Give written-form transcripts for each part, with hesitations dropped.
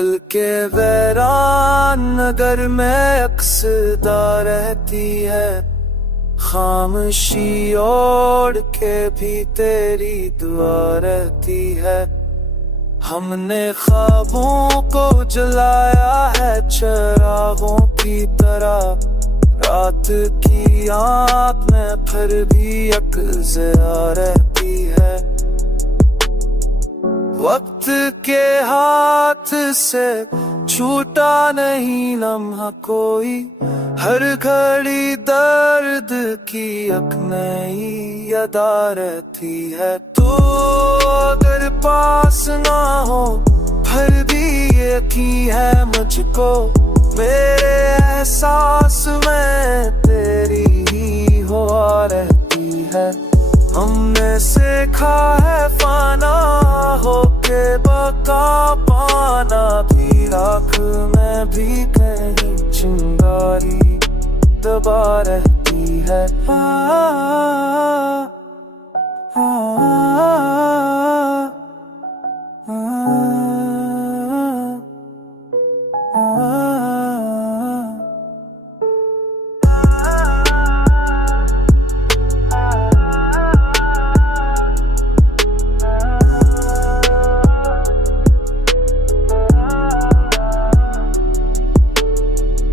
दिल के वैरान नगर में अक्सदा रहती है, खामोशी ओढ़ के भी तेरी दुआ रहती है। हमने ख्वाबों को जलाया है चिरागों की तरह, रात की आँख में फिर भी यकज़ा रहती है। वक्त के हाथ से छूटा नहीं लम्हा कोई, हर घड़ी दर्द की एक नई अदा रहती है। तू अगर पास ना हो फिर भी यकीन है मुझको, मेरे एहसास में तेरी ही हुआ रहती है। हमने सीखा है फाना होके बका पाना, भी राख में भी कहीं चिंगारी दबा रहती है।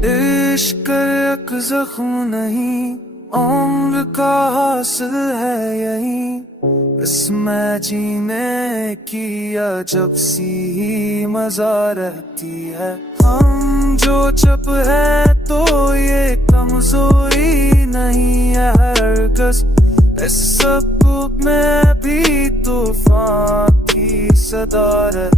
इश्क एक जख्म नहीं उम्र का हासिल है यही, इसमें जीने की अजब सी मजा रहती है। हम जो जब है तो ये कमजोरी नहीं है हरगिज़, इस सब में भी तूफान की सदा रहती है।